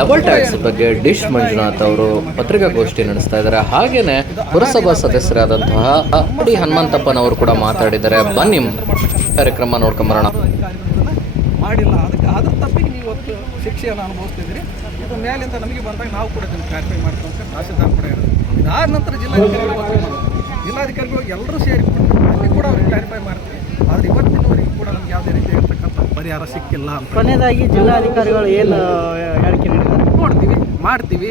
Double tax ಬಗ್ಗೆ ಡಿಶ್ ಮಂಜುನಾಥ್ ಅವರು ಪತ್ರಿಕಾಗೋಷ್ಠಿ ನಡೆಸ್ತಾ ಇದ್ದಾರೆ. ಹಾಗೇನೆ ಪುರಸಭಾ ಸದಸ್ಯರಾದಂತಹ ಡಿ ಹನುಮಂತಪ್ಪನವರು ಕೂಡ ಮಾತಾಡಿದ್ದಾರೆ. ಬನ್ನಿ ಕಾರ್ಯಕ್ರಮ ನೋಡ್ಕೊಂಬರೋಣ. ಮಾಡಿಲ್ಲ. ಅದಕ್ಕೆ ಅದ್ರ ತಪ್ಪಿಗೆ ನೀವು ಇವತ್ತು ಶಿಕ್ಷೆಯನ್ನು ಅನುಭವಿಸ್ತಿದ್ದೀರಿ ಇದು ಮೇಲಿಂದ ನಮಗೆ ಬಂದಾಗ ನಾವು ಕೂಡ ಇದನ್ನು ಕ್ಲಾರಿಫೈ ಮಾಡ್ತೀವಿ ತಹಸೀಲ್ದಾರ್ ಕೂಡ ಹೇಳಿದ್ರು ಇದಾದ ನಂತರ ಜಿಲ್ಲಾಧಿಕಾರಿಗಳು. ಜಿಲ್ಲಾಧಿಕಾರಿಗಳು ಎಲ್ಲರೂ ಸೇರಿಕೊಂಡು ಅಲ್ಲಿ ಕೂಡ ಅವ್ರಿಗೆ ಕ್ಲಾರಿಫೈ ಮಾಡ್ತೀವಿ. ಆದರೆ ಇವತ್ತಿನವರೆಗೂ ಕೂಡ ನಮ್ಗೆ ಯಾವುದೇ ಪರಿಹಾರ ಸಿಕ್ಕಿಲ್ಲ ಅಂತ ಕೊನೆಯದಾಗಿ ಜಿಲ್ಲಾಧಿಕಾರಿಗಳು ಏನು ಹೇಳಿಕೆ ನೀಡಿದ್ದಾರೆ? ನೋಡ್ತೀವಿ ಮಾಡ್ತೀವಿ.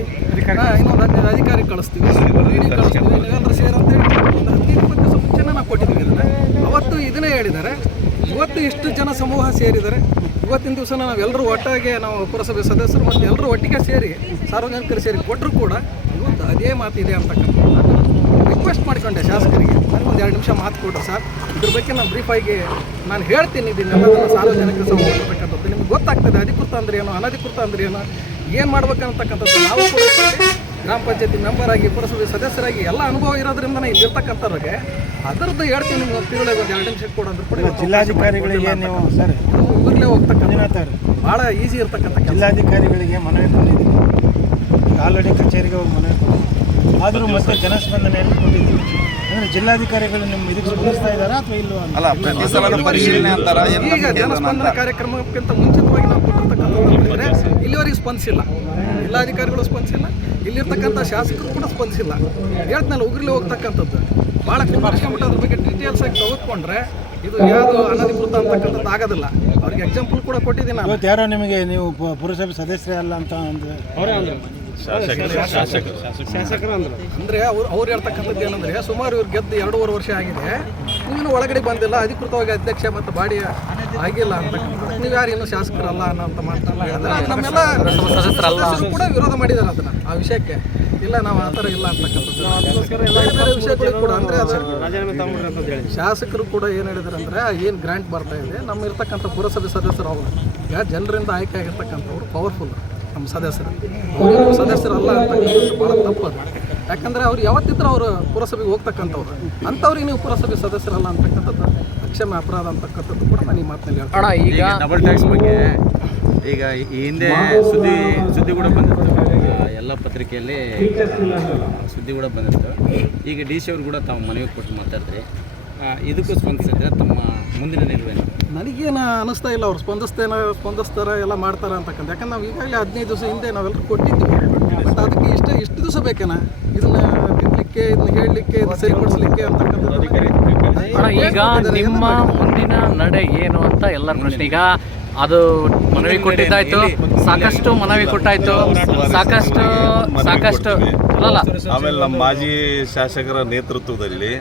ಇನ್ನೊಂದು ಹದಿನೈದು ಅಧಿಕಾರಿ ಕಳಿಸ್ತೀವಿ. ಕಳಿಸ್ತೀವಿ ನೀವೆಲ್ಲರೂ ಸೇರಿ ಅಂತ ಹೇಳಿ ಒಂದು ಹದಿನೈದು ಇಪ್ಪತ್ತು ದಿವಸ ನಾವು ಕೊಟ್ಟಿದ್ದೀವಿ ಇದನ್ನು. ಅವತ್ತು ಇದನ್ನೇ ಹೇಳಿದ್ದಾರೆ. ಇವತ್ತು ಇಷ್ಟು ಜನ ಸಮೂಹ ಸೇರಿದ್ದಾರೆ. ಇವತ್ತಿನ ದಿವಸ ನಾವೆಲ್ಲರೂ ಒಟ್ಟಾಗಿ ನಾವು ಪುರಸಭೆ ಸದಸ್ಯರು ಮತ್ತು ಎಲ್ಲರೂ ಒಟ್ಟಿಗೆ ಸೇರಿ ಸಾರ್ವಜನಿಕರು ಸೇರಿ ಕೊಟ್ಟರು ಕೂಡ ಇವತ್ತು ಅದೇ ಮಾತಿದೆ ಅಂತಕ್ಕಂಥ ರಿಕ್ವೆಸ್ಟ್ ಮಾಡಿಕೊಂಡೆ ಶಾಸಕರಿಗೆ. ನನಗೊಂದು ಎರಡು ನಿಮಿಷ ಮಾತು ಕೊಡ್ರಿ ಸರ್. ಇದ್ರ ಬಗ್ಗೆ ನಾನು ಬ್ರೀಫಾಗಿ ನಾನು ಹೇಳ್ತೀನಿ ಇದನ್ನೆಲ್ಲ ಸಾರ್ವಜನಿಕ ಸಂಬಂಧಪಟ್ಟಂಥದ್ದು ನಿಮ್ಗೆ ಗೊತ್ತಾಗ್ತದೆ ಅಧಿಕೃತ ಅಂದ್ರೆ ಏನು ಅನಧಿಕೃತ ಅಂದ್ರೆ ಏನು ಏನು ಮಾಡ್ಬೇಕಂತಕ್ಕಂಥದ್ದು ನಾವು ಕೂಡ ಗ್ರಾಮ ಪಂಚಾಯತಿ ಮೆಂಬರ್ ಆಗಿ ಪುರಸಭೆ ಸದಸ್ಯರಾಗಿ ಎಲ್ಲ ಅನುಭವ ಇರೋದ್ರಿಂದ ಇಲ್ಲಿ ಇರ್ತಕ್ಕಂಥವ್ರಿಗೆ ಅದರದ್ದು ಹೇಳ್ತೀನಿ ನಿಮ್ಗೆ ತಿಳುವಳಿಕೆ ಒಂದು ಎರಡು ನಿಮಿಷ ಕೊಡೋದ್ರ ಕೂಡ ಜಿಲ್ಲಾಧಿಕಾರಿಗಳಿಗೆ ನೀವು ಸರ್ ಊರ್ಲೇ ಹೋಗ್ತಕ್ಕಂಥ ಭಾಳ ಈಸಿ ಇರ್ತಕ್ಕಂಥ ಜಿಲ್ಲಾಧಿಕಾರಿಗಳಿಗೆ ಮನವಿ ಮಾಡಿದ್ದೀನಿ. ಆಲ್ರೆಡಿ ಕಚೇರಿಗೆ ಹೋಗಿ ಮನವಿ ಆದರೂ ಮತ್ತೆ ಜನಸ್ಪಂದನೆಯಲ್ಲಿ ಕೊಟ್ಟಿದ್ದೀವಿ ಅಂದರೆ ಜಿಲ್ಲಾಧಿಕಾರಿಗಳು ನಿಮ್ಮ ಇದಕ್ಕೆ ಸ್ಪಂದಿಸ್ತಾ ಇದ್ದಾರಾ ಅಥವಾ ಇಲ್ಲ ಅಲ್ಲ ಪ್ರತಿ ಸಲದ ಪರಿಶೀಲನೆ ಅಂತಾರ? ಈಗ ಜನಸ್ಪಂದನ ಕಾರ್ಯಕ್ರಮಕ್ಕಿಂತ ಮುಂಚಿತವಾಗಿ ನಾವು ಕೊಟ್ಟಿರ್ತಕ್ಕಂಥ ಇಲ್ಲಿವರೆಗೆ ಸ್ಪಂದಿಸಿಲ್ಲ. ಜಿಲ್ಲಾಧಿಕಾರಿಗಳು ಸ್ಪಂದಿಸಿಲ್ಲ. ಇಲ್ಲಿರ್ತಕ್ಕಂಥ ಶಾಸಕರು ಕೂಡ ಸ್ಪಂದಿಸಿಲ್ಲ. ಹೇಳ್ತಾನಲ್ಲ ಉಗ್ರಲ್ಲಿ ಹೋಗ್ತಕ್ಕಂಥದ್ದು. ಭಾಳ ಕುಮಾರಿಸ್ಕೊಂಡ್ಬಿಟ್ಟು ಅದ್ರ ಬಗ್ಗೆ ಡೀಟೇಲ್ಸ್ ಆಗಿ ತೆಗೆದುಕೊಂಡ್ರೆ ಇದು ಯಾವುದು ಅನಧಿಕೃತ ಅಂತಕ್ಕಂಥದ್ದು ಆಗೋದಿಲ್ಲ. ಅವ್ರಿಗೆ ಎಕ್ಸಾಂಪಲ್ ಕೂಡ ಕೊಟ್ಟಿದ್ದೀನಿ ನಾನು. ಇವತ್ತು ಯಾರೋ ನಿಮಗೆ ನೀವು ಪುರಸಭೆ ಸದಸ್ಯರೇ ಅಲ್ಲ ಅಂತ ಅಂದ್ರೆ. ಅಂದರೆ. ಅವ್ರು ಅವ್ರು ಹೇಳ್ತಕ್ಕಂಥದ್ದು ಏನಂದ್ರೆ ಸುಮಾರು ಇವ್ರು ಗೆದ್ದು ಎರಡೂವರೆ ವರ್ಷ ಆಗಿದೆ. ನೀನು ಒಳಗಡೆ ಬಂದಿಲ್ಲ ಅಧಿಕೃತವಾಗಿ ಅಧ್ಯಕ್ಷ ಮತ್ತು ಬಾಡಿ ಆಗಿಲ್ಲ ಅಂತ ನೀವು ಯಾರು ಇನ್ನು ಶಾಸಕರಲ್ಲ ಅನ್ನೋ ಅಂತ ನಮ್ಮೆಲ್ಲ ಕೂಡ ವಿರೋಧ ಮಾಡಿದಾರೆ ಅದನ್ನ. ಆ ವಿಷಯಕ್ಕೆ. ಇಲ್ಲ ನಾವು ಆ ಥರ ಇಲ್ಲ ಅಂತಕ್ಕಂಥದ್ದು. ವಿಷಯಗಳು ಕೂಡ ಅಂದರೆ ಅದು ಶಾಸಕರು ಕೂಡ ಏನು ಹೇಳಿದ್ರು ಅಂದರೆ ಏನು ಗ್ರಾಂಟ್ ಬರ್ತಾ ಇದೆ ನಮ್ಮ ಇರ್ತಕ್ಕಂಥ ಪುರಸಭೆ ಸದಸ್ಯರು ಅವರು. ಈಗ ಜನರಿಂದ ಆಯ್ಕೆ ಆಗಿರ್ತಕ್ಕಂಥವ್ರು ಪವರ್ಫುಲ್ ನಮ್ಮ ಸದಸ್ಯರು. ಸದಸ್ಯರು ಸದಸ್ಯರಲ್ಲ ಅಂತ ಭಾಳ ತಪ್ಪದು. ಯಾಕಂದರೆ ಅವ್ರು ಯಾವತ್ತಿದ್ರು ಅವರು ಪುರಸಭೆಗೆ ಹೋಗ್ತಕ್ಕಂಥವ್ರು. ಅಂಥವ್ರಿಗೆ ನೀವು ಪುರಸಭೆ ಸದಸ್ಯರಲ್ಲ ಅಂತಕ್ಕಂಥದ್ದು ಅಕ್ಷಮ್ಯ ಅಪರಾಧ ಅಂತಕ್ಕಂಥದ್ದು ಕೂಡ ನಾನು ಈ ಮಾತಿನಲ್ಲಿ ಹೇಳ್ತೀನಿ. ಅಣ್ಣ ಈಗ ಡಬಲ್ ಟ್ಯಾಕ್ಸ್ ಬಗ್ಗೆ ಈಗ ಈ ಹಿಂದೆ ಸುದ್ದಿ ಸುದ್ದಿ ಕೂಡ ಬಂದಿತ್ತು. ಎಲ್ಲ ಪತ್ರಿಕೆಯಲ್ಲಿ ಸುದ್ದಿ ಕೂಡ ಬಂದಿತ್ತು. ಈಗ ಡಿ ಸಿ ಅವ್ರು ಕೂಡ ತಾವು ಮನವಿ ಕೊಟ್ಟು ಮಾತಾಡಿದ್ರಿ ಆ, ಇದಕ್ಕೂ ಸ್ಪಂದಿಸಿದ್ರೆ ತಮ್ಮ ಮುಂದಿನ ನಿಲುವೇನು ನನಗೇನು ಅನಿಸ್ತಾ ಇಲ್ಲ ಅವ್ರು ಸ್ಪಂದಿಸ್ತೇನ ಸ್ಪಂದಿಸ್ತಾರೆ ಎಲ್ಲ ಮಾಡ್ತಾರೆ ಅಂತಕ್ಕಂಥ. ಯಾಕಂದ್ರೆ ನಾವು ಈಗಾಗಲೇ ಹದಿನೈದು ದಿವಸ ಹಿಂದೆ ನಾವೆಲ್ಲರೂ ಕೊಟ್ಟಿದ್ದೀವಿ ಬಟ್ ಅದಕ್ಕೆ ಇಷ್ಟು ಇಷ್ಟು ದಿವಸ ಬೇಕೇನ? ಇದನ್ನ ತಿನ್ನಲಿಕ್ಕೆ ಇದನ್ನ ಹೇಳಲಿಕ್ಕೆ ಇದನ್ನ ಸರಿಪಡಿಸ್ಲಿಕ್ಕೆ ಅಂತಕ್ಕಂಥದ್ದು ಈಗ ನಿಮ್ಮ ಮುಂದಿನ ನಡೆ ಏನು ಅಂತ ಎಲ್ಲ ಪ್ರಶ್ನೆ. ಈಗ ಅದು ಮನವಿ ಕೊಟ್ಟಿದ್ದಾಯ್ತು ಸಾಕಷ್ಟು ಮನವಿ ಕೊಟ್ಟಾಯ್ತು ಸಾಕಷ್ಟು ಸಾಕಷ್ಟು ಆಮೇಲೆ ನಮ್ಮ ಮಾಜಿ ಶಾಸಕರ ನೇತೃತ್ವದಲ್ಲಿ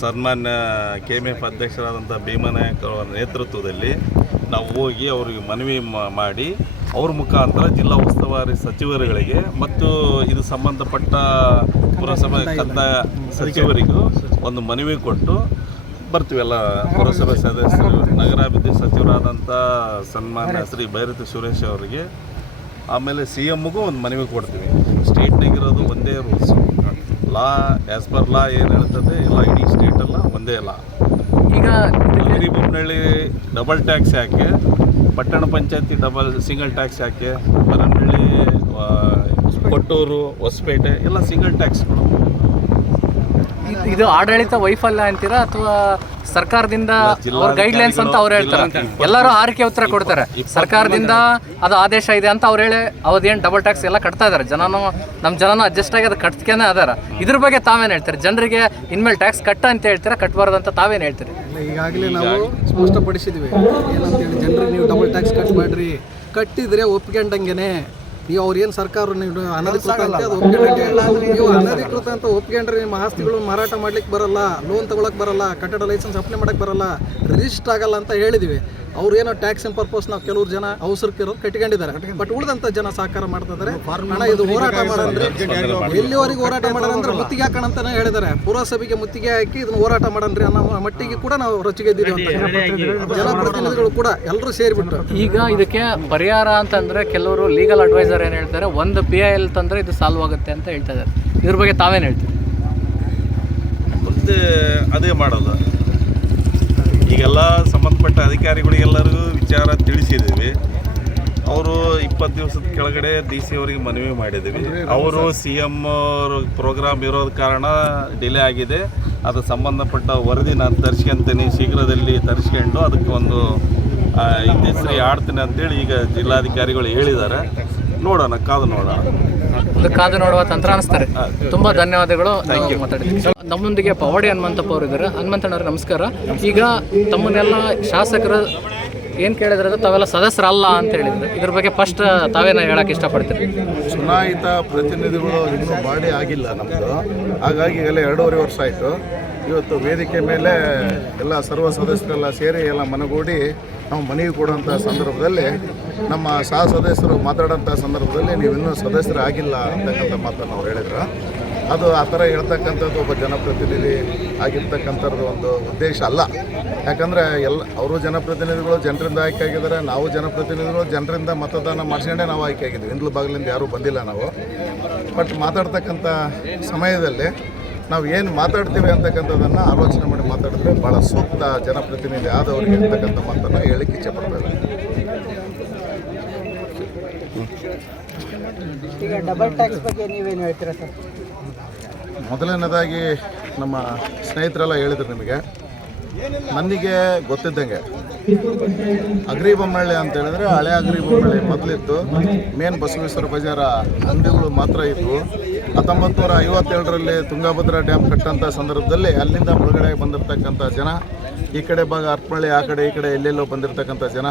ಸನ್ಮಾನ್ಯ ಕೆ ಎಂ ಎಫ್ ಅಧ್ಯಕ್ಷರಾದಂಥ ಭೀಮನಾಯಕ್ ಅವರ ನೇತೃತ್ವದಲ್ಲಿ ನಾವು ಹೋಗಿ ಅವರಿಗೆ ಮನವಿ ಮಾ- ಮಾಡಿ ಅವ್ರ ಮುಖಾಂತರ ಜಿಲ್ಲಾ ಉಸ್ತುವಾರಿ ಸಚಿವರುಗಳಿಗೆ ಮತ್ತು ಇದು ಸಂಬಂಧಪಟ್ಟ ಪುರಸಭೆ ಕಂದಾಯ ಸಚಿವರಿಗೂ ಒಂದು ಮನವಿ ಕೊಟ್ಟು ಬರ್ತೀವಿ ಎಲ್ಲ ಪುರಸಭೆ ಸದಸ್ಯರು ನಗರಾಭಿವೃದ್ಧಿ ಸಚಿವರಾದಂಥ ಸನ್ಮಾನ್ಯ ಶ್ರೀ ಭೈರತಿ ಸುರೇಶ್ ಅವರಿಗೆ ಆಮೇಲೆ ಸಿ ಎಮ್ಗೂ ಒಂದು ಮನವಿ ಕೊಡ್ತೀವಿ. ಸ್ಟೇಟ್ನಾಗಿರೋದು ಒಂದೇ rules. Law as per law ಏನು ಹೇಳ್ತದೆ ಎಲ್ಲ ಇಡೀ ಸ್ಟೇಟಲ್ಲ ಒಂದೇ ಲಾ. ಈಗ ನಗರಿ ಬೊಮ್ಮನಹಳ್ಳಿ ಡಬಲ್ ಟ್ಯಾಕ್ಸ್ ಯಾಕೆ? ಪಟ್ಟಣ ಪಂಚಾಯತಿ ಡಬಲ್ ಸಿಂಗಲ್ ಟ್ಯಾಕ್ಸ್ ಯಾಕೆ? ಬರನಹಳ್ಳಿ ಕೊಟ್ಟೂರು ಹೊಸಪೇಟೆ ಎಲ್ಲ ಸಿಂಗಲ್ ಟ್ಯಾಕ್ಸ್ಗಳು ಇದ್- ಆಡಳಿತ ವೈಫಲ್ಯ ಅಂತೀರಾ ಅಥವಾ ಸರ್ಕಾರದಿಂದ ಅವ್ರ ಗೈಡ್ಲೈನ್ಸ್ ಅಂತ ಅವ್ರು ಹೇಳ್ತಾರೆ ಎಲ್ಲರೂ ಆರಕೆ ಉತ್ತರ ಕೊಡ್ತಾರೆ. ಸರ್ಕಾರದಿಂದ ಅದು ಆದೇಶ ಇದೆ ಅಂತ ಅವ್ರು ಹೇಳಿ ಅದೇನು ಡಬಲ್ ಟ್ಯಾಕ್ಸ್ ಎಲ್ಲ ಕಟ್ತಾ ಇದ್ದಾರೆ ಜನನು ನಮ್ಮ ಜನನು ಅಡ್ಜಸ್ಟ್ ಆಗಿ ಅದು ಕಟ್ಕೇನೆ ಅದಾರ. ಇದ್ರ ಬಗ್ಗೆ ತಾವೇನು ಹೇಳ್ತಾರೆ? ಜನರಿಗೆ ಇನ್ಮೇಲೆ ಟ್ಯಾಕ್ಸ್ ಕಟ್ಟ ಅಂತ ಹೇಳ್ತೀರಾ? ಕಟ್ಬಾರ್ದು ಅಂತ ತಾವೇನು ಹೇಳ್ತೀರಿ? ಈಗಾಗಲೇ ನಾವು ಸ್ಪಷ್ಟಪಡಿಸಿದ್ವಿ. ಏನಂತೇಳಿ ಜನರಿಗೆ ನೀವು ಡಬಲ್ ಟ್ಯಾಕ್ಸ್ ಕಟ್ ಮಾಡ್ರಿ. ಕಟ್ಟಿದ್ರೆ ಒಪ್ಕೊಂಡಂಗೆನೆ ನೀವು ಅವ್ರು ಏನು ಸರ್ಕಾರ ನೀವು ಅನಧಿಕೃತ ಅಂತ ಅದು ಒಪ್ಕೊಂಡಂಗೆ ನೀವು ಅನಧಿಕೃತ ಅಂತ ಒಪ್ಕೊಂಡ್ರೆ ನಿಮ್ಮ ಆಸ್ತಿಗಳು ಮಾರಾಟ ಮಾಡ್ಲಿಕ್ಕೆ ಬರಲ್ಲ ಲೋನ್ ತಗೊಳಕ್ ಬರಲ್ಲ ಕಟ್ಟಡ ಲೈಸೆನ್ಸ್ ಅಪ್ಲೈ ಮಾಡಕ್ ಬರಲ್ಲ ರಿಜಿಸ್ಟರ್ ಆಗಲ್ಲ ಅಂತ ಹೇಳಿದ್ವಿ. ಅವ್ರು ಏನೋ ಟ್ಯಾಕ್ಸ್ ಪರ್ಪಸ್ ನಾವು ಕೆಲವ್ರು ಜನ ಅವಸರಕ್ಕಿರೋರು ಕಟ್ಕೊಂಡಿದ್ದಾರೆ ಬಟ್ ಉಳಿದಂತ ಜನ ಸಹಕಾರ ಮಾಡ್ತಾ ಇದ್ದಾರೆ. ಹಣ ಇದು ಹೋರಾಟ ಮಾಡಂದ್ರೆ ಎಲ್ಲಿವರೆಗೆ ಹೋರಾಟ ಮಾಡಂದ್ರೆ ಮುತ್ತಿಗೆ ಹಾಕೋಣ ಅಂತಾನೆ ಹೇಳಿದ್ದಾರೆ. ಪುರಸಭೆಗೆ ಮುತ್ತಿಗೆ ಹಾಕಿ ಇದನ್ನ ಹೋರಾಟ ಮಾಡನ್ರಿ ಅನ್ನೋ ಮಟ್ಟಿಗೆ ಕೂಡ ನಾವು ರೊಚ್ಚಿಗೆದ್ದೀವಿ ಅಂತ ಜನಪ್ರತಿನಿಧಿಗಳು ಕೂಡ ಎಲ್ಲರೂ ಸೇರಿಬಿಟ್ಟು ಈಗ ಇದಕ್ಕೆ ಪರಿಹಾರ ಅಂತಂದ್ರೆ ಕೆಲವರು ಲೀಗಲ್ ಅಡ್ವೈಸರ್ ಏನು ಹೇಳ್ತಾರೆ ಒಂದು ಪಿ ಐ ಎಲ್ ತಂದ್ರೆ ಇದು ಸಾಲ್ವ್ ಆಗುತ್ತೆ ಅಂತ ಹೇಳ್ತಾ ಇದ್ದಾರೆ. ಇದ್ರ ಬಗ್ಗೆ ತಾವೇನು ಹೇಳ್ತೀರಿ? ಮುಂದೆ ಅದೇ ಮಾಡೋದು ಈಗೆಲ್ಲ ಸಂಬಂಧಪಟ್ಟ ಅಧಿಕಾರಿಗಳಿಗೆಲ್ಲರಿಗೂ ವಿಚಾರ ತಿಳಿಸಿದ್ದೀವಿ. ಅವರು ಇಪ್ಪತ್ತು ದಿವಸದ ಕೆಳಗಡೆ ಡಿ ಸಿ ಅವರಿಗೆ ಮನವಿ ಮಾಡಿದ್ದೀವಿ. ಅವರು ಸಿ ಎಂ ಪ್ರೋಗ್ರಾಮ್ ಇರೋದ ಕಾರಣ ಡಿಲೇ ಆಗಿದೆ. ಅದು ಸಂಬಂಧಪಟ್ಟ ವರದಿ ನಾನು ತರಿಸ್ಕೊಂತೀನಿ ಶೀಘ್ರದಲ್ಲಿ ತರಿಸ್ಕೊಂಡು ಅದಕ್ಕೆ ಒಂದು ಇತ್ತೀಚೆಗೆ ಆಡ್ತೀನಿ ಅಂತೇಳಿ ಈಗ ಜಿಲ್ಲಾಧಿಕಾರಿಗಳು ಹೇಳಿದ್ದಾರೆ. ನೋಡೋಣ ಕಾದು ನೋಡೋಣ. ಕಾದು ನೋಡುವ ತಂತ್ರ ಅನಿಸ್ತಾರೆ ತುಂಬಾ ಧನ್ಯವಾದಗಳು. ಮಾತಾಡಿದ್ವಿ ನಮ್ಮೊಂದಿಗೆ ಪವಾಡಿ ಹನುಮಂತಪ್ಪ ಅವರು ಇದ್ದಾರೆ ಹನುಮಂತಣ್ಣವ್ರೆ, ನಮಸ್ಕಾರ. ಈಗ ತಮ್ಮನ್ನೆಲ್ಲ ಶಾಸಕರು ಏನು ಕೇಳಿದ್ರೆ ತಾವೆಲ್ಲ ಸದಸ್ಯರಲ್ಲ ಅಂತ ಹೇಳಿದ್ರು. ಇದ್ರ ಬಗ್ಗೆ ಫಸ್ಟ್ ತಾವೇನ ಹೇಳಕ್ಕೆ ಇಷ್ಟಪಡ್ತೀರಿ? ಚುನಾಯಿತ ಪ್ರತಿನಿಧಿಗಳು ಇನ್ನೂ ಬಾಡಿ ಆಗಿಲ್ಲ ನಮ್ಮದು ಹಾಗಾಗಿ ಎಲ್ಲ ಎರಡೂವರೆ ವರ್ಷ ಆಯಿತು. ಇವತ್ತು ವೇದಿಕೆ ಮೇಲೆ ಎಲ್ಲ ಸರ್ವ ಸದಸ್ಯರೆಲ್ಲ ಸೇರಿ ಎಲ್ಲ ಮನಗೂಡಿ ನಾವು ಮನವಿ ಕೊಡುವಂಥ ಸಂದರ್ಭದಲ್ಲಿ ನಮ್ಮ ಸಹ ಸದಸ್ಯರು ಮಾತಾಡೋಂಥ ಸಂದರ್ಭದಲ್ಲಿ ನೀವು ಇನ್ನೂ ಸದಸ್ಯರಾಗಿಲ್ಲ ಅಂತಕ್ಕಂಥ ಮಾತನ್ನು ಅವ್ರು ಹೇಳಿದ್ರು. ಅದು ಆ ಥರ ಹೇಳ್ತಕ್ಕಂಥದ್ದು ಒಬ್ಬ ಜನಪ್ರತಿನಿಧಿ ಆಗಿರ್ತಕ್ಕಂಥದ್ದು ಒಂದು ಉದ್ದೇಶ ಅಲ್ಲ. ಯಾಕಂದರೆ ಎಲ್ಲ ಅವರು ಜನಪ್ರತಿನಿಧಿಗಳು ಜನರಿಂದ ಆಯ್ಕೆ ಆಗಿದ್ದಾರೆ, ನಾವು ಜನಪ್ರತಿನಿಧಿಗಳು ಜನರಿಂದ ಮತದಾನ ಮಾಡಿಸ್ಕೊಂಡೇ ನಾವು ಆಯ್ಕೆ ಹಿಂದ್ಲು ಬಾಗಿಲಿಂದ ಯಾರೂ ಬಂದಿಲ್ಲ ನಾವು. ಬಟ್ ಮಾತಾಡ್ತಕ್ಕಂಥ ಸಮಯದಲ್ಲಿ ನಾವು ಏನು ಮಾತಾಡ್ತೀವಿ ಅಂತಕ್ಕಂಥದ್ದನ್ನು ಆಲೋಚನೆ ಮಾಡಿ ಮಾತಾಡಿದ್ರೆ ಭಾಳ ಸೂಕ್ತ ಜನಪ್ರತಿನಿಧಿ ಆದವರಿಗೆ ಇರ್ತಕ್ಕಂಥ ಮಾತನ್ನು ಹೇಳಿಕ್ಕೆ ಇಚ್ಛೆ ಪಡ್ತೇವೆ ಈಗ ಡಬಲ್ ಟ್ಯಾಕ್ಸ್ ಬಗ್ಗೆ ನೀವೇನು ಹೇಳ್ತೀರಾ ಸರ್? ಮೊದಲನೇದಾಗಿ ನಮ್ಮ ಸ್ನೇಹಿತರೆಲ್ಲ ಹೇಳಿದ್ರು ನಿಮಗೆ. ನನಗೆ ಗೊತ್ತಿದ್ದಂಗೆ. ಅಗ್ರಿ ಬೊಮ್ಮಳ್ಳಿ ಅಂತ ಹೇಳಿದ್ರೆ ಹಳೆ ಅಗ್ರಿ ಬೊಮ್ಮಳ್ಳಿ ಮೊದಲಿತ್ತು. ಮೇನ್ ಬಸವೇಶ್ವರ ಬಜಾರ ಅಂಗಡಿಗಳು ಮಾತ್ರ ಇದ್ವು. ಹತ್ತೊಂಬತ್ತು ನೂರ ಐವತ್ತೇಳರಲ್ಲಿ ತುಂಗಭದ್ರಾ ಡ್ಯಾಮ್ ಕಟ್ಟಂಥ ಸಂದರ್ಭದಲ್ಲಿ ಅಲ್ಲಿಂದ ಮುಳುಗಡೆ ಬಂದಿರತಕ್ಕಂಥ ಜನ, ಈ ಕಡೆ ಭಾಗ ಅರ್ಪಳ್ಳಿ, ಆ ಕಡೆ ಈ ಕಡೆ ಎಲ್ಲೆಲ್ಲೋ ಬಂದಿರತಕ್ಕಂಥ ಜನ,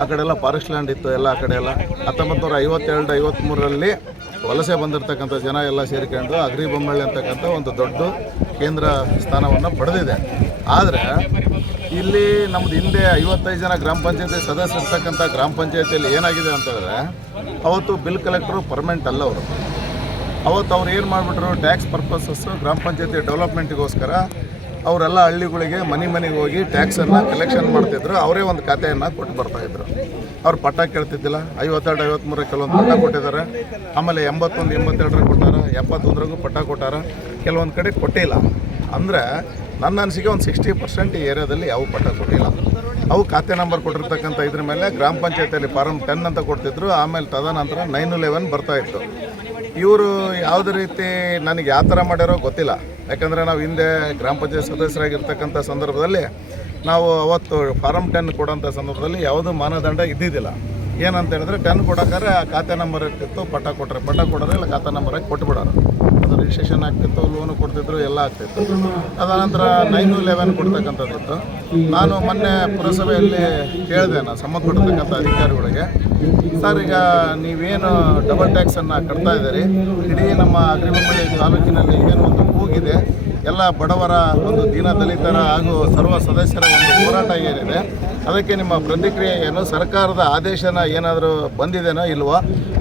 ಆ ಕಡೆ ಎಲ್ಲ ಫಾರೆಸ್ಟ್ ಲ್ಯಾಂಡ್ ಇತ್ತು ಎಲ್ಲ ಆ ಕಡೆ ಎಲ್ಲ. ಹತ್ತೊಂಬತ್ತು ನೂರ ಐವತ್ತೆರಡು ಐವತ್ತ್ಮೂರರಲ್ಲಿ ವಲಸೆ ಬಂದಿರತಕ್ಕಂಥ ಜನ ಎಲ್ಲ ಸೇರಿಕೊಂಡು ಅಗ್ರಿ ಬೊಮ್ಮಳ್ಳಿ ಅಂತಕ್ಕಂಥ ಒಂದು ದೊಡ್ಡ ಕೇಂದ್ರ ಸ್ಥಾನವನ್ನು ಪಡೆದಿದೆ. ಆದರೆ ಇಲ್ಲಿ ನಮ್ದು ಹಿಂದೆ ಐವತ್ತೈದು ಜನ ಗ್ರಾಮ ಪಂಚಾಯತಿ ಸದಸ್ಯರು ಇರ್ತಕ್ಕಂಥ ಗ್ರಾಮ ಪಂಚಾಯತಿಯಲ್ಲಿ ಏನಾಗಿದೆ ಅಂತಂದರೆ ಅವತ್ತು ಬಿಲ್ ಕಲೆಕ್ಟ್ರು ಪರ್ಮನೆಂಟ್ ಅಲ್ಲ ಅವರು. ಅವತ್ತು ಅವ್ರು ಏನು ಮಾಡಿಬಿಟ್ರು, ಟ್ಯಾಕ್ಸ್ ಪರ್ಪಸಸ್ಸು ಗ್ರಾಮ ಪಂಚಾಯತಿ ಡೆವಲಪ್ಮೆಂಟಿಗೋಸ್ಕರ ಅವರೆಲ್ಲ ಹಳ್ಳಿಗಳಿಗೆ ಮನೆ ಮನೆಗೆ ಹೋಗಿ ಟ್ಯಾಕ್ಸನ್ನು ಕಲೆಕ್ಷನ್ ಮಾಡ್ತಿದ್ರು. ಅವರೇ ಒಂದು ಖಾತೆಯನ್ನು ಕೊಟ್ಟು ಬರ್ತಾಯಿದ್ರು ಅವ್ರು ಪಟ್ಟ ಕೇಳ್ತಿದ್ದಿಲ್ಲ. ಐವತ್ತೆರಡು ಐವತ್ತ್ಮೂರ ಕೆಲವೊಂದು ಪಟ್ಟ ಕೊಟ್ಟಿದ್ದಾರೆ. ಆಮೇಲೆ ಎಂಬತ್ತೊಂದು, ಎಂಬತ್ತೆರಡರ ಕೊಟ್ಟಾರ. ಎಪ್ಪತ್ತೊಂದರಿಗೂ ಪಟ್ಟ ಕೊಟ್ಟಾರ. ಕೆಲವೊಂದು ಕಡೆ ಕೊಟ್ಟಿಲ್ಲ. ಅಂದರೆ ನನ್ನ ಅನಿಸಿಕೆ ಒಂದು ಸಿಕ್ಸ್ಟಿ ಪರ್ಸೆಂಟ್ ಈ ಏರಿಯಾದಲ್ಲಿ ಯಾವ ಪಟ್ಟ ಕೊಟ್ಟಿಲ್ಲ. ಅವು ಖಾತೆ ನಂಬರ್ ಕೊಟ್ಟಿರ್ತಕ್ಕಂಥ ಇದ್ರ ಮೇಲೆ ಗ್ರಾಮ ಪಂಚಾಯತಿಯಲ್ಲಿ ಫಾರಮ್ ಟೆನ್ ಅಂತ ಕೊಡ್ತಿದ್ರು. ಆಮೇಲೆ ತದನಂತರ ನೈನ್ ಲೆವೆನ್ ಬರ್ತಾಯಿತ್ತು ಇವರು ಯಾವುದೇ ರೀತಿ ನನಗೆ ಯಾವ ಥರ ಮಾಡ್ಯಾರೋ ಗೊತ್ತಿಲ್ಲ. ಯಾಕಂದರೆ ನಾವು ಹಿಂದೆ ಗ್ರಾಮ ಪಂಚಾಯತ್ ಸದಸ್ಯರಾಗಿರ್ತಕ್ಕಂಥ ಸಂದರ್ಭದಲ್ಲಿ ನಾವು ಅವತ್ತು ಫಾರಮ್ ಟೆನ್ ಕೊಡೋಂಥ ಸಂದರ್ಭದಲ್ಲಿ ಯಾವುದೂ ಮಾನದಂಡ ಇದ್ದಿದ್ದಿಲ್ಲ. ಏನಂತ ಹೇಳಿದ್ರೆ ಟೆನ್ ಕೊಡೋಕಾರೆ ಆ ಖಾತೆ ನಂಬರ್ ಇರ್ತಿತ್ತು, ಪಟ್ಟ ಕೊಟ್ಟರೆ ಪಟ್ಟ ಕೊಡೋರು ಇಲ್ಲ ಖಾತೆ ನಂಬರ್ ಹಾಕಿ ಕೊಟ್ಬಿಡೋರು. ಅದು ರಿಜಿಸ್ಟ್ರೇಷನ್ ಆಗ್ತಿತ್ತು ಲೋನು ಕೊಡ್ತಿದ್ರು, ಎಲ್ಲ ಆಗ್ತಿತ್ತು. ಅದಾನಂತರ ನೈನು ಲೆವೆನ್ ಕೊಡ್ತಕ್ಕಂಥದ್ದಿತ್ತು. ನಾನು ಮೊನ್ನೆ ಪುರಸಭೆಯಲ್ಲಿ ಕೇಳಿದೆ, ನಾನು ಸಂಬಂಧಪಟ್ಟಿರ್ತಕ್ಕಂಥ ಅಧಿಕಾರಿಗಳಿಗೆ. ಸರ್, ಈಗ ನೀವೇನು ಡಬಲ್ ಟ್ಯಾಕ್ಸನ್ನು ಕಟ್ತಾ ಇದ್ದೀರಿ? ಇಡೀ ನಮ್ಮ ಅಗ್ರಿಬೊಮ್ಮಳ್ಳಿ ತಾಲೂಕಿನಲ್ಲಿ ಏನು ಒಂದು ಕೂಗಿದೆ? ಎಲ್ಲ ಬಡವರ ಒಂದು ದೀನ ದಲಿತರ ಹಾಗೂ ಸರ್ವ ಸದಸ್ಯರ ಒಂದು ಹೋರಾಟ ಏನಿದೆ, ಅದಕ್ಕೆ ನಿಮ್ಮ ಪ್ರತಿಕ್ರಿಯೆ ಏನು ಸರ್ಕಾರದ ಆದೇಶನ ಏನಾದರೂ ಬಂದಿದೆನೋ ಇಲ್ವೋ,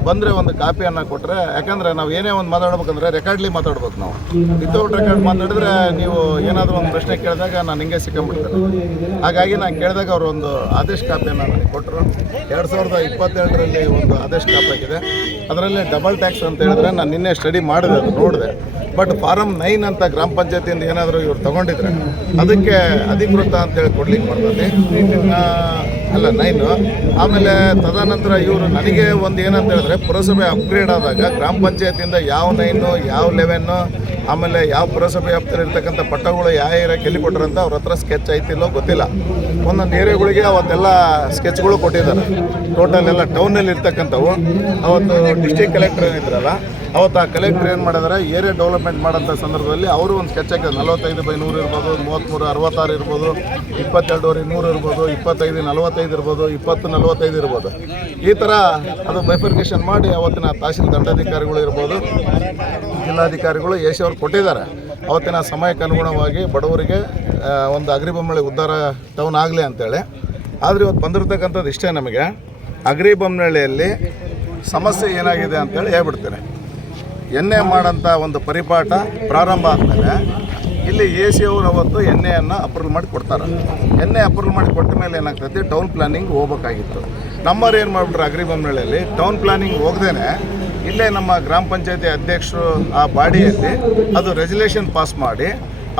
ಬಂದರೆ ಒಂದು ಕಾಪಿಯನ್ನು ಕೊಟ್ಟರೆ ಯಾಕಂದರೆ ನಾವು ಏನೇ ಒಂದು ಮಾತಾಡ್ಬೇಕಂದ್ರೆ ರೆಕಾರ್ಡ್ಲಿ ಮಾತಾಡ್ಬೇಕು ನಾವು. ವಿತೌಟ್ ರೆಕಾರ್ಡ್ ಮಾತಾಡಿದ್ರೆ ನೀವು ಏನಾದರೂ ಒಂದು ಪ್ರಶ್ನೆ ಕೇಳಿದಾಗ ನಾನು ಹಿಂಗೆ ಸಿಕ್ಕಂಬಿಡ್ತೇನೆ ಹಾಗಾಗಿ ನಾನು ಕೇಳಿದಾಗ ಅವರು ಒಂದು ಆದೇಶ ಕಾಪಿಯನ್ನು ನನಗೆ ಕೊಟ್ಟರು ಎರಡು ಸಾವಿರದ ಇಪ್ಪತ್ತೆರಡರಲ್ಲಿ ಒಂದು ಆದೇಶ ಕಾಪಿ ಆಗಿದೆ. ಅದರಲ್ಲಿ ಡಬಲ್ ಟ್ಯಾಕ್ಸ್ ಅಂತ ಹೇಳಿದ್ರೆ ನಾನು ನಿನ್ನೆ ಸ್ಟಡಿ ಮಾಡಿದೆ ಅದು ನೋಡಿದೆ. ಬಟ್ ಫಾರಂ ನೈನ್ ಅಂತ ಗ್ರಾಮ ಪಂಚಾಯತಿಯಿಂದ ಏನಾದರೂ ಇವ್ರು ತಗೊಂಡಿದ್ರೆ ಅದಕ್ಕೆ ಅಧಿಕೃತ ಅಂತೇಳಿ ಕೊಡ್ಲಿಕ್ಕೆ ಬರ್ತದೆ ಅಲ್ಲ ನೈನು ಆಮೇಲೆ ತದನಂತರ ಇವರು ನನಗೆ ಒಂದು ಏನಂತ ಹೇಳಿದ್ರೆ ಪುರಸಭೆ ಅಪ್ಗ್ರೇಡ್ ಆದಾಗ ಗ್ರಾಮ ಪಂಚಾಯತಿಯಿಂದ ಯಾವ ನೈನು ಯಾವ ಲೆವೆನ್ನು ಆಮೇಲೆ ಯಾವ ಪುರಸಭೆ ಇರ್ತಕ್ಕಂಥ ಪಟ್ಟಗಳು ಯಾವ ಏರಿಯಾ ಎಲ್ಲಿ ಕೊಟ್ಟರು ಅಂತ ಅವ್ರ ಹತ್ರ ಸ್ಕೆಚ್ ಐತಿಲ್ಲೋ ಗೊತ್ತಿಲ್ಲ. ಒಂದೊಂದು ಏರಿಯಾಗಳಿಗೆ ಅವತ್ತೆಲ್ಲ ಸ್ಕೆಚ್ಗಳು ಕೊಟ್ಟಿದ್ದಾರೆ. ಟೋಟಲ್ ಎಲ್ಲ ಟೌನಲ್ಲಿ ಇರ್ತಕ್ಕಂಥವು. ಅವತ್ತು ಡಿಸ್ಟಿಕ್ ಕಲೆಕ್ಟರ್ ಏನಿದ್ರಲ್ಲ ಅವತ್ತು ಆ ಕಲೆಕ್ಟರ್ ಏನು ಮಾಡಿದಾರೆ? ಏರಿಯಾ ಡೆವಲಪ್ಮೆಂಟ್ ಮಾಡೋಂಥ ಸಂದರ್ಭದಲ್ಲಿ ಅವರು ಒಂದು ಸ್ಕೆಚ್ ಹಾಕಿದ್ರು. ನಲವತ್ತೈದು ಬೈ ನೂರು ಇರ್ಬೋದು ಮೂವತ್ತ್ಮೂರು ಅರವತ್ತಾರು ಇರ್ಬೋದು, ಇಪ್ಪತ್ತೆರಡುವರೆ ನೂರು ಇರ್ಬೋದು, ಇಪ್ಪತ್ತೈದು, ನಲವತ್ತೈದು ಇರ್ಬೋದು, ಇಪ್ಪತ್ತು, ನಲವತ್ತೈದು ಇರ್ಬೋದು. ಈ ಥರ ಅದು ಬೈಫರ್ಕೇಷನ್ ಮಾಡಿ ಅವತ್ತಿನ ತಹಸೀಲ್ ದಂಡಾಧಿಕಾರಿಗಳು ಇರ್ಬೋದು, ಜಿಲ್ಲಾಧಿಕಾರಿಗಳು ಎ ಅವ್ರು ಕೊಟ್ಟಿದ್ದಾರೆ. ಅವತ್ತಿನ ಸಮಯಕ್ಕೆ ಅನುಗುಣವಾಗಿ ಬಡವರಿಗೆ ಒಂದು ಅಗ್ರಿಬೊಮ್ಮಳಿ ಉದ್ಧಾರ ಟೌನ್ ಆಗಲಿ ಅಂತೇಳಿ. ಆದರೆ ಇವತ್ತು ಬಂದಿರತಕ್ಕಂಥದ್ದು ಇಷ್ಟೇ ನಮಗೆ. ಅಗ್ರಿಬೊಮ್ಮನಹಳ್ಳಿಯಲ್ಲಿ ಸಮಸ್ಯೆ ಏನಾಗಿದೆ ಅಂತೇಳಿ ಹೇಳ್ಬಿಡ್ತೇನೆ. ಎಣ್ಣೆ ಮಾಡೋಂಥ ಒಂದು ಪರಿಪಾಠ ಪ್ರಾರಂಭ ಆದಮೇಲೆ ಇಲ್ಲಿ ಎ ಸಿ ಅವರು ಅವತ್ತು ಎಣ್ಣೆಯನ್ನು ಅಪ್ರೂವ್ ಮಾಡಿ ಕೊಡ್ತಾರೆ. ಎಣ್ಣೆ ಅಪ್ರೂವ್ ಮಾಡಿ ಕೊಟ್ಟ ಮೇಲೆ ಏನಾಗ್ತೈತಿ? ಟೌನ್ ಪ್ಲಾನಿಂಗ್ ಹೋಗ್ಬೇಕಾಗಿತ್ತು. ನಮ್ಮವ್ರು ಏನು ಮಾಡಿಬಿಟ್ರು ಅಗ್ರಿಬೊಮ್ಮನಹಳ್ಳಿಯಲ್ಲಿ ಟೌನ್ ಪ್ಲಾನಿಂಗ್ ಹೋಗ್ದೇನೆ ಇಲ್ಲೇ ನಮ್ಮ ಗ್ರಾಮ ಪಂಚಾಯತಿ ಅಧ್ಯಕ್ಷರು ಆ ಬಾಡಿಯಲ್ಲಿ ಅದು ರೆಜುಲೇಷನ್ ಪಾಸ್ ಮಾಡಿ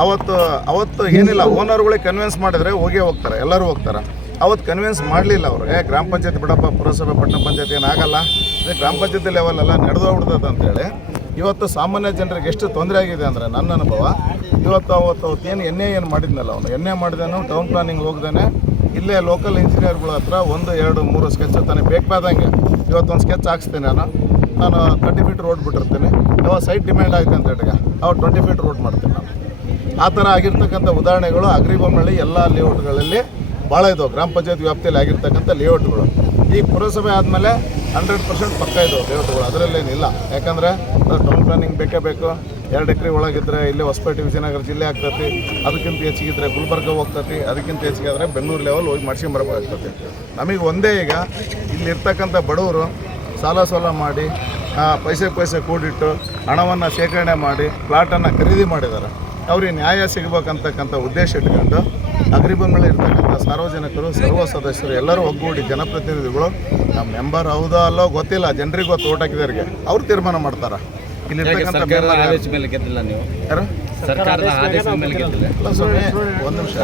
ಅವತ್ತು ಅವತ್ತು ಏನಿಲ್ಲ ಓನರ್ಗಳಿಗೆ ಕನ್ವಿನ್ಸ್ ಮಾಡಿದ್ರೆ ಹೋಗೇ ಹೋಗ್ತಾರೆ. ಎಲ್ಲರೂ ಹೋಗ್ತಾರೆ. ಅವತ್ತು ಕನ್ವಿನ್ಸ್ ಮಾಡಲಿಲ್ಲ ಅವರು. ಏ, ಗ್ರಾಮ ಪಂಚಾಯತ್ ಬಿಡಪ್ಪ, ಪುರಸಭೆ, ಪಟ್ಟಣ ಪಂಚಾಯತ್ ಏನಾಗಲ್ಲ ಅದೇ ಗ್ರಾಮ ಪಂಚಾಯತಿ ಲೆವೆಲೆಲ್ಲ ನಡೆದೋಗ್ಬಿಡ್ತದೆ ಅಂತೇಳಿ ಇವತ್ತು ಸಾಮಾನ್ಯ ಜನರಿಗೆ ಎಷ್ಟು ತೊಂದರೆ ಆಗಿದೆ ಅಂದರೆ ನನ್ನ ಅನುಭವ, ಇವತ್ತು ಅವತ್ತು ಅವತ್ತು ಏನು ಎಣ್ಣೆ ಏನು ಮಾಡಿದ್ನಲ್ಲ ಅವನು. ಎನ್ ಎ ಮಾಡಿದಾನು ಟೌನ್ ಪ್ಲಾನಿಂಗ್ ಹೋಗ್ದೇನೆ. ಇಲ್ಲೇ ಲೋಕಲ್ ಇಂಜಿನಿಯರ್ಗಳ ಹತ್ರ ಒಂದು, ಎರಡು, ಮೂರು ಸ್ಕೆಚ್ ತಾನೆ ಬೇಕಾದಂಗೆ. ಇವತ್ತೊಂದು ಸ್ಕೆಚ್ ಹಾಕ್ಸ್ತೀನಿ ನಾನು. ನಾನು ತರ್ಟಿ ಫೀಟ್ ರೋಡ್ ಬಿಟ್ಟಿರ್ತೀನಿ. ಅವಾಗ ಸೈಟ್ ಡಿಮ್ಯಾಂಡ್ ಆಗುತ್ತೆ ಅಂತ ಹೇಳಿಗ ಅವಾಗ ಟ್ವೆಂಟಿ ಫೀಟ್ ರೋಡ್ ಮಾಡ್ತೀನಿ ನಾನು. ಆ ಥರ ಆಗಿರ್ತಕ್ಕಂಥ ಉದಾಹರಣೆಗಳು ಅಗ್ರಿಬೊಮ್ಮಳ್ಳಿ ಎಲ್ಲ ಲೇಔಟ್ಗಳಲ್ಲಿ ಭಾಳ ಇದಾವೆ ಗ್ರಾಮ ಪಂಚಾಯತ್ ವ್ಯಾಪ್ತಿಯಲ್ಲಿ ಆಗಿರ್ತಕ್ಕಂಥ ಲೇಔಟ್ಗಳು. ಈ ಪುರಸಭೆ ಆದಮೇಲೆ ಹಂಡ್ರೆಡ್ ಪರ್ಸೆಂಟ್ ಪಕ್ಕ ಇದಾವೆ ಲೇಔಟ್ಗಳು. ಅದರಲ್ಲೇನಿಲ್ಲ ಯಾಕಂದರೆ ಟೌನ್ ಪ್ಲಾನಿಂಗ್ ಬೇಕೇ ಬೇಕು. ಎರಡು ಎಕರೆ ಒಳಗಿದ್ರೆ ಇಲ್ಲೇ ಹೊಸಪೇಟೆ, ವಿಜಯನಗರ ಜಿಲ್ಲೆ ಆಗ್ತತಿ. ಅದಕ್ಕಿಂತ ಹೆಚ್ಚಿಗಿದ್ರೆ ಗುಲ್ಬರ್ಗ ಹೋಗ್ತತಿ ಅದಕ್ಕಿಂತ ಹೆಚ್ಚಿಗೆ ಆದರೆ ಬೆಂಗಳೂರು ಲೆವೆಲ್ ಹೋಗಿ ಮಾಡ್ಸ್ಕೊಂಬರ್ಬೇಕಾಗ್ತತಿ ನಮಗೆ ಒಂದೇ ಈಗ ಇಲ್ಲಿರ್ತಕ್ಕಂಥ ಬಡವರು ಸಾಲ ಸಾಲ ಮಾಡಿ ಪೈಸೆ ಪೈಸೆ ಕೂಡಿಟ್ಟು ಹಣವನ್ನು ಶೇಖರಣೆ ಮಾಡಿ ಪ್ಲಾಟನ್ನು ಖರೀದಿ ಮಾಡಿದ್ದಾರೆ ಅವ್ರಿಗೆ ನ್ಯಾಯ ಸಿಗಬೇಕಂತಕ್ಕಂಥ ಉದ್ದೇಶ ಇಟ್ಕೊಂಡು ಅಗ್ರಿಬೊಮ್ಮಳೆ ಇರ್ತಕ್ಕಂಥ ಸಾರ್ವಜನಿಕರು ಸರ್ವ ಸದಸ್ಯರು ಎಲ್ಲರೂ ಒಗ್ಗೂಡಿ ಜನಪ್ರತಿನಿಧಿಗಳು ನಮ್ಮ ಮೆಂಬರ್ ಹೌದಾ ಅಲ್ಲೋ ಗೊತ್ತಿಲ್ಲ ಜನರಿಗೆ ಗೊತ್ತು ಓಟ್ ಹಾಕಿದವ್ರಿಗೆ. ಅವ್ರು ತೀರ್ಮಾನ ಮಾಡ್ತಾರೆ. ಇಲ್ಲಿರ್ತಕ್ಕಂಥ ಒಂದು ನಿಮಿಷ.